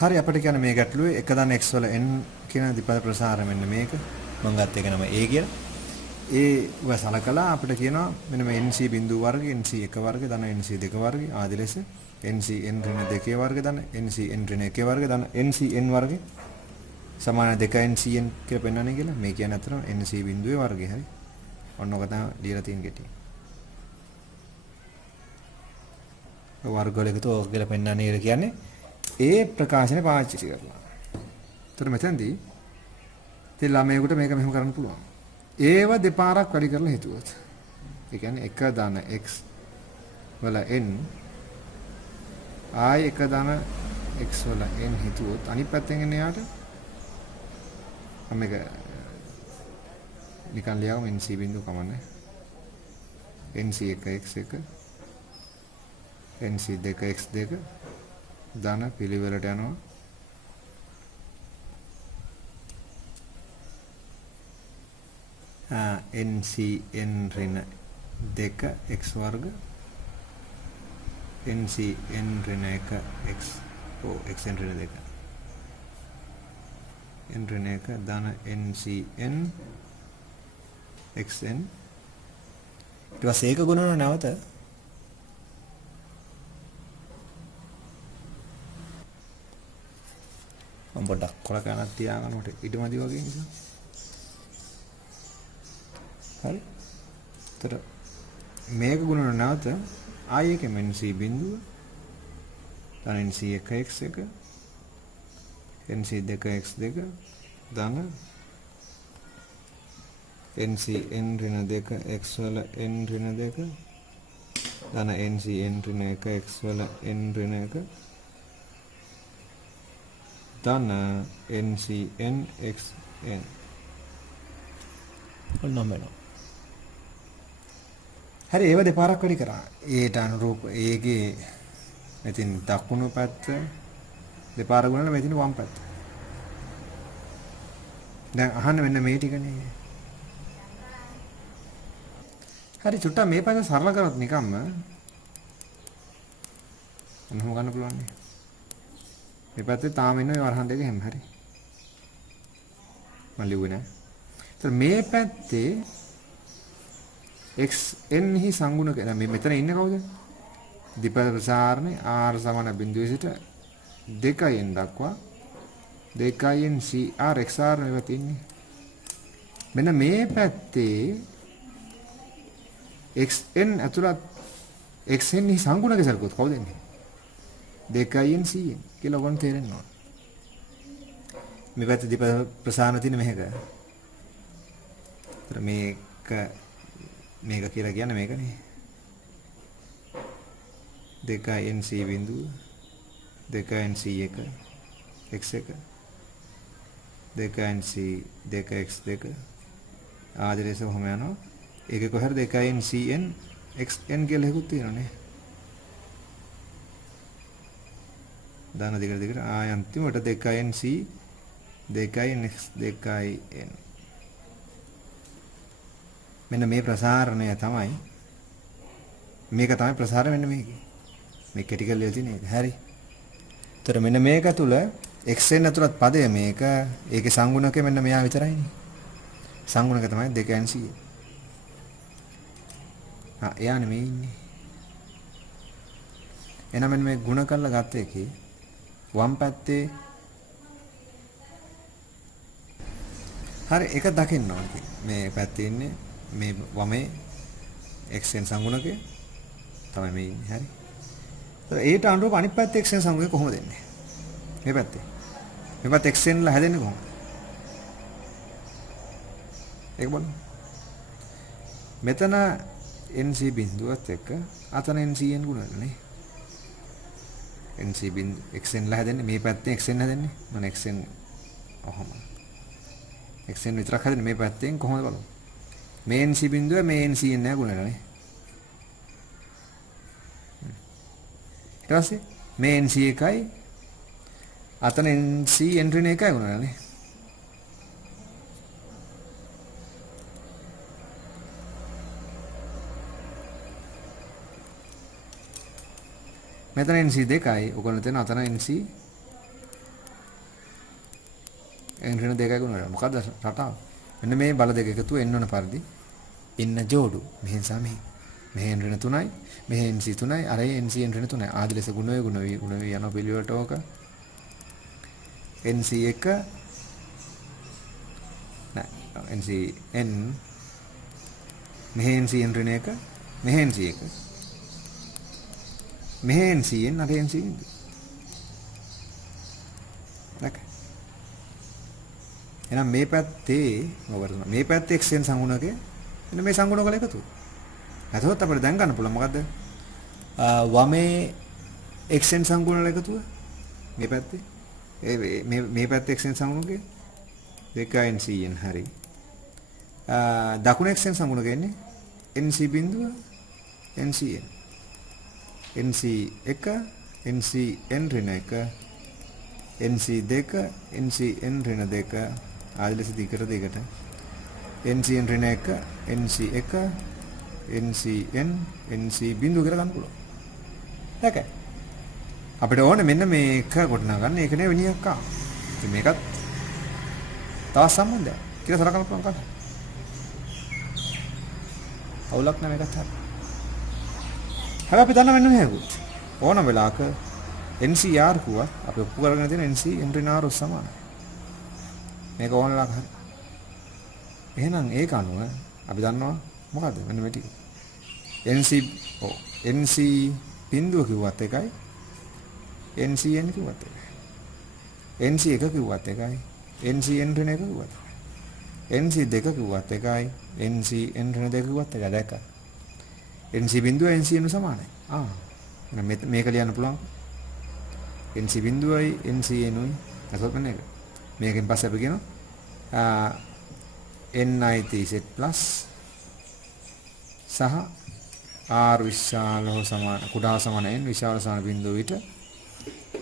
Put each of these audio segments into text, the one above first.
හරි අපිට කියන්නේ මේ ගැටලුවේ එක දන්න x වල n කියන ද්විපද ප්‍රසාරය මෙන්න මේක. මම ගත්ත එක නම a කියලා. ඒ සලකලා අපිට කියනවා මෙන්න මේ nc බිඳුව වර්ග nc 1 වර්ග ධන nc 2 වර්ග ආදී ලෙස nc n ඍණ 2 වර්ග ධන nc n ඍණ 1 වර්ග ධන nc n වර්ග සමාන 2 nc n කියලා පෙන්වන්නේ කියලා. මේ කියන්නේ අතරම nc බිඳුවේ වර්ගය හරි. ඔන්න ඔක තමයි දීලා තියෙන ගැටි. වර්ග වල එකතු ඔක කියලා පෙන්වන්නේ කියන්නේ ඒ ප්‍රකාශන පාවිච්චි කරලා. ඒතර මෙතනදී ඉතින් ළමයෙකුට මේක මෙහෙම කරන්න පුළුවන්. ඒව දෙපාරක් වැඩි කරලා හිතුවොත්. ඒ කියන්නේ 1 ධන x වල n ආයි 1 ධන x වල n හිතුවොත් අනිත් පැත්තෙන් එන්නේ යාට මේක නිකන් ලියවම nc බිඳුව කමන්නේ. nc 1x1 nc 2x2 ධන පිළිවෙලට යනවා. nc n ඍණ 2 x වර්ග nc n ඍණ 1 x x n ඍණ 2 n ඍණ 1 ධන nc n xn ඊට පස්සේ ඒක ගුණන නැවත මම පොඩ්ඩක් කොල කනක් තියාගන්නකොට ඉදමදි වගේ නිසා හරි. ඒතර මේක ගුණන නැවත ආයෙ එකම nc බිඳුව ධන nc 1x1 nc 2x2 ධන nc n ඍණ 2 x වල n ඍණ 2 ධන nc n ඍණ 1 x වල n ඍණ 1 ධන nc n x n ඔන්නමෙලෝ. හරි ඒව දෙපාරක් වැඩි කරා. ඒට අනුරූප ඒගේ මෙතින් දකුණු පැත්ත දෙපාර ගුණලා මෙතින් වම් පැත්ත. දැන් අහන්න මෙන්න මේ ටිකනේ. හරි චුට්ටක් මේ පැත්ත සරල කරොත් නිකම්ම මොනවද ගන්න පුළුවන් නේ. මේ පැත්තේ තාම ඉන්නේ වරහන් දෙක හැම හරි. මම ලිව්වේ නෑ. ඒතර මේ පැත්තේ xn හි සංගුණක දැන් මේ මෙතන ඉන්නේ කවුද? ද්විපද ප්‍රසාරණේ r සමාන බිඳුවේ සිට 2n දක්වා 2n cr xr මේවා තින්නේ. මෙන්න මේ පැත්තේ xn ඇතුළත් xn හි සංගුණක සරකුත් කවුද ඉන්නේ? 2n cn කියලා ඔයගොල්ලෝ තේරෙන්න ඕන. මේ පැත්තේ ද්විපද ප්‍රසාරණ තියෙන මේක. ඒතර මේක කියලා කියන්නේ මේකනේ 2nc බිඳුව 2nc1 x1 2nc 2x2 ආදී ලෙස කොහොම යනවා. ඒකේ කොහරි 2ncn xn කියලා එකකුත් තියෙනනේ. දාන දෙකට ආය අන්තිමට 2nc 2nx 2n මෙන්න මේ ප්‍රසාරණය තමයි මේක තමයි ප්‍රසාරණය මෙන්න මේකේ මේ කැටිකල් වල තියෙන එක. හරි. ඒතර මෙන්න මේක තුල xn ඇතුළත් පදය මේක ඒකේ සංගුණකය මෙන්න මෙයා විතරයිනේ. සංගුණක තමයි 2nc. එයා නෙමෙයි ඉන්නේ. එහෙනම් මෙන්න මේ ಗುಣ කරලා ගත්ත එකේ වම් පැත්තේ හරි එක දකින්න ඕනේ. මේ පැත්තේ ඉන්නේ මේ වමේ xn සංගුණකය තමයි මේ ඉන්නේ. හරි. ඒට අනුරූප අනිත් පැත්තේ xn සංගුණකය කොහොමද එන්නේ? මේ පැත්තේ. මේ පැත්තේ xn ලා හැදෙන්නේ කොහොමද? ඒක බලන්න. මෙතන nc බිඳුවත් එක්ක අතන ncn ගුණනනේ. nc බිඳු xn ලා හැදෙන්නේ මේ පැත්තේ xn හැදෙන්නේ. මම xn ඔහොම. xn විතරක් හැදෙන්නේ මේ පැත්තෙන් කොහොමද බලමු. මේ nc බිඳුව මේ ncn නෑ ගුණනනේ. ඊට පස්සේ මේ nc එකයි අතන ncn ඍණ එකයි ගුණනනේ. මෙතන nc 2යි ඔයගොල්ලෝ තේන අතන nc n ඍණ 2යි ගුණ වෙනවා. මොකද්ද රටාව? මෙන්න මේ බල දෙක එකතුව n වන පරිදි ඉන්න ජෝඩු මෙහෙන් සහ මෙහෙන්. මෙහෙන් ඍණ 3යි, මෙහෙන් NC 3යි, අරේ NC n ඍණ 3යි. ආදි ලෙස ගුණ වේ යන පිළිවෙලට ඕක. NC 1 නෑ NC n මෙහෙ NC n ඍණ 1, මෙහෙ NC 1. මෙහෙ NC n අරේ NC බිඳුව. නැක. එහෙනම් මේ පැත්තේ මොකද මේ පැත්තේ xn සංගුණකේ මෙන්න මේ සංගුණ වල එකතුව. නැතොත් අපිට දැන් ගන්න පුළුවන් මොකද්ද? වමේ xn සංගුණ වල එකතුව මේ පැත්තේ මේ පැත්තේ xn සංගුණකේ 2ncn හරි. දකුණ xn සංගුණ ගන්නේ nc බිඳුව ncn. nc 1 nc n ඍණ 1 nc 2 nc n ඍණ 2 ආදි ලෙස දිගට nc n ඍණ 1 nc 1 nc n nc බිඳුව කියලා ගන්න පුළුවන්. දැක අපිට ඕනේ මෙන්න මේක ගොඩනගා ගන්න. ඒක නේ වෙන එකක් ආ. ඉතින් මේකත් තවත් සම්බන්ධයක් කියලා සලකන්න පුළුවන් කතාව. අවුලක් නැහැ මේකත් හරි. හැබැයි අපි දන්න වෙන මේකුත් ඕනම වෙලාවක NCR කුවා අපි ඔප්පු කරගෙන තියෙන NC n ඍණ r සමානයි. මේක ඕන වෙලාවක හරි. එහෙනම් ඒක අනුව අපි දන්නවා මොකද්ද මෙන්න මේ ටික. NC බිඳුව කිව්වත් එකයි NCN කිව්වත් එකයි. NC 1 කිව්වත් එකයි NCN ඍණ 1 කිව්වත් එකයි. NC 2 කිව්වත් එකයි NCN ඍණ 2 කිව්වත් එකයි. දැක්ක. NC බිඳුව NCN සමානයි. එහෙනම් මේක ලියන්න පුළුවන්. NC බිඳුවයි NCN උයි අසොත් වෙන එක. මේකෙන් පස්සේ අපි කියනවා NITZ plus සහ R විශාල හෝ සමාන කුඩා සමාන n විශාල සමාන බිඳුව විට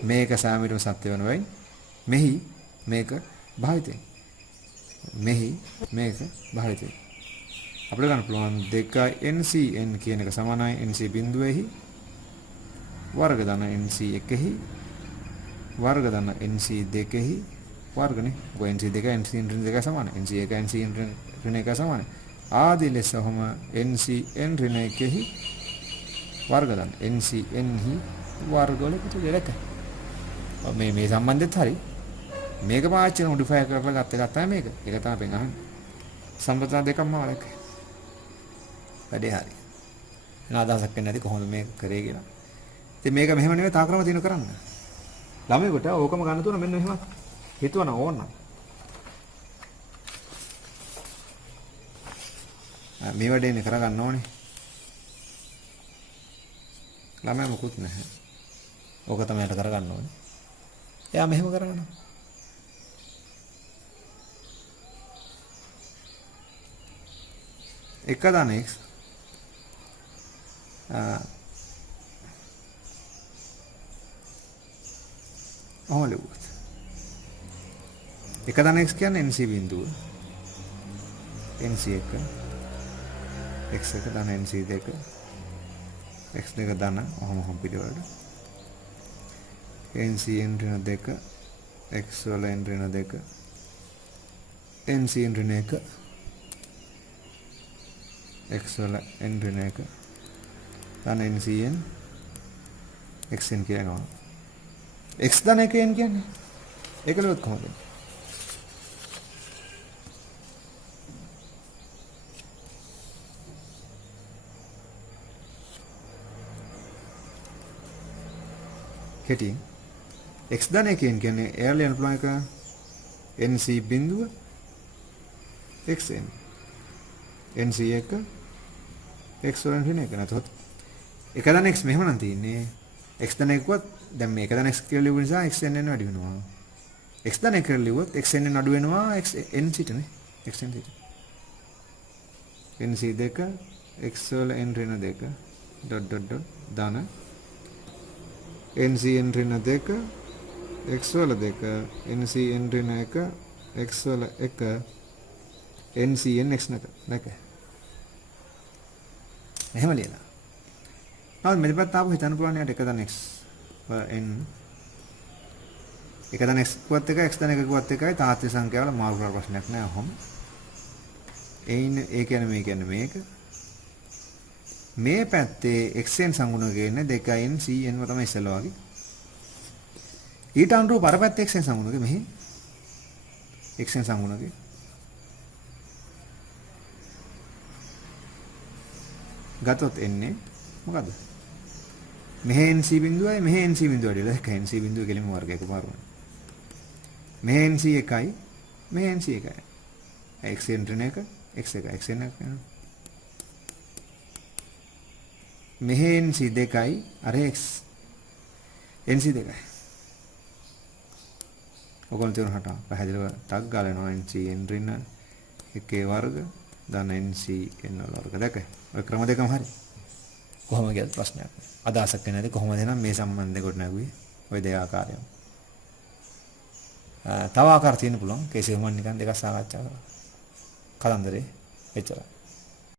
මේක සාමිරම සත්‍ය වෙන වෙයි. මෙහි මේක භාවිතයි. මෙහි මේක භාවිතයි. අපිට ගන්න පුළුවන් 2ncn කියන එක සමානයි nc බිඳුවේහි වර්ග ධන nc 1හි වර්ග ධන nc 2හි වර්ගනේ. ඔය nc 2 nc ඍණ 2 සමානයි. nc 1 nc ඍණ 1 සමානයි. ආදී ලෙසම nc n ඍණ 1හි වර්ග ධන nc n හි වර්ග වල එකතු දෙක. මේ සම්බන්ධෙත් හරි. මේක පාවිච්චි කරන මොඩිෆයි කරලා ගත්ත එකක් තමයි මේක. ඒක තමයි අපෙන් අහන්නේ. සම්බන්ධතා දෙකක්ම වලක. වැඩේ හරි. එන අදහසක් වෙන්නේ නැති කොහොමද මේක කරේ කියලා. ඉතින් මේක මෙහෙම නෙවෙයි තා ක්‍රම දිනු කරන්න. ළමයෙකුට ඕකම ගන්න තුන මෙන්න මෙහෙම හිතුවන ඕන. මේ වැඩේනේ කරගන්න ඕනේ. ළමයා මොකුත් නැහැ. ඕක තමයි කරගන්න ඕනේ. එයා මෙහෙම කරගන්නවා. එක ධන x ඔහොලුවත් එක ධන x කියන්නේ nc බිඳුව nc 1 x 1 ධන nc 2 x 2 ධන ඔහොම පිළිවෙලට nc n ඍණ 2 x වල n ඍණ 2 nc n ඍණ 1 x වල n ඍණ 1 ධන ncn xn කියනවා. x ධන 1n කියන්නේ ඒක ලොත් කොහොමද? කෙටියෙන් x ධන 1n කියන්නේ එයාලා යන පුළුවන් එක nc බිඳුව xn nc 1 x වලින් ඍණ 1 නැතොත් එක ධන x මෙහෙම නම් තියෙන්නේ x ධන 1වත් දැන් මේක ධන x කියලා ලියපු නිසා xn n වැඩි වෙනවා. x ධන 1 කියලා ලියුවොත් xn n අඩු වෙනවා n සිටනේ xn සිට. nc 2 x වල n ඍණ 2 ධන nc n ඍණ 2 x වල 2 nc n ඍණ 1 x වල 1 nc n x නැක. එහෙම ලියලා. ආ මෙතනත් ආපහු හිතන්න පුළුවන් යාට එක ධන x n එක දන x කිව්වත් එකයි x දන එක කිව්වත් එකයි තාත්වික සංඛ්‍යාවල මාරු කරලා ප්‍රශ්නයක් නෑ ඔහොම. ඒ කියන්නේ මේක. මේ පැත්තේ xn සංගුණක ඉන්නේ 2n cn ව තමයි ඉස්සෙල්ලා වගේ. ඊට අනුරූප පරපැත්තේ xn සංගුණක මෙහි xn සංගුණකේ ගතොත් එන්නේ මොකද්ද? මෙහි nc බිඳුවයි මෙහි nc බිඳුවයි දෙලා එක nc බිඳුව කෙලින්ම වර්ගයක පාරුවනේ. මෙහි nc එකයි මෙහි nc එකයි. xn ඍණ එක x එක xn එක වෙනවා. මෙහි nc දෙකයි අර x nc දෙකයි. ඔගොල්ලෝ තේරුම් හට පැහැදිලිව ටග් ගාලා යනවා nc n ඍණ එකේ වර්ග ධන nc n වල වර්ග දැක. ඔය ක්‍රම දෙකම හරි. කොහොම ගියත් ප්‍රශ්නයක් නෑ. අදහසක් නැති කොහොමද එහෙනම් මේ සම්බන්ධය කොට නැගුවේ ওই දෙක ආකාරයෙන්. තව ආකාර තියෙන්න පුළුවන්. කේසි මම නිකන් දෙකක් සාකච්ඡා කරා. කලන්දරේ එච්චරයි.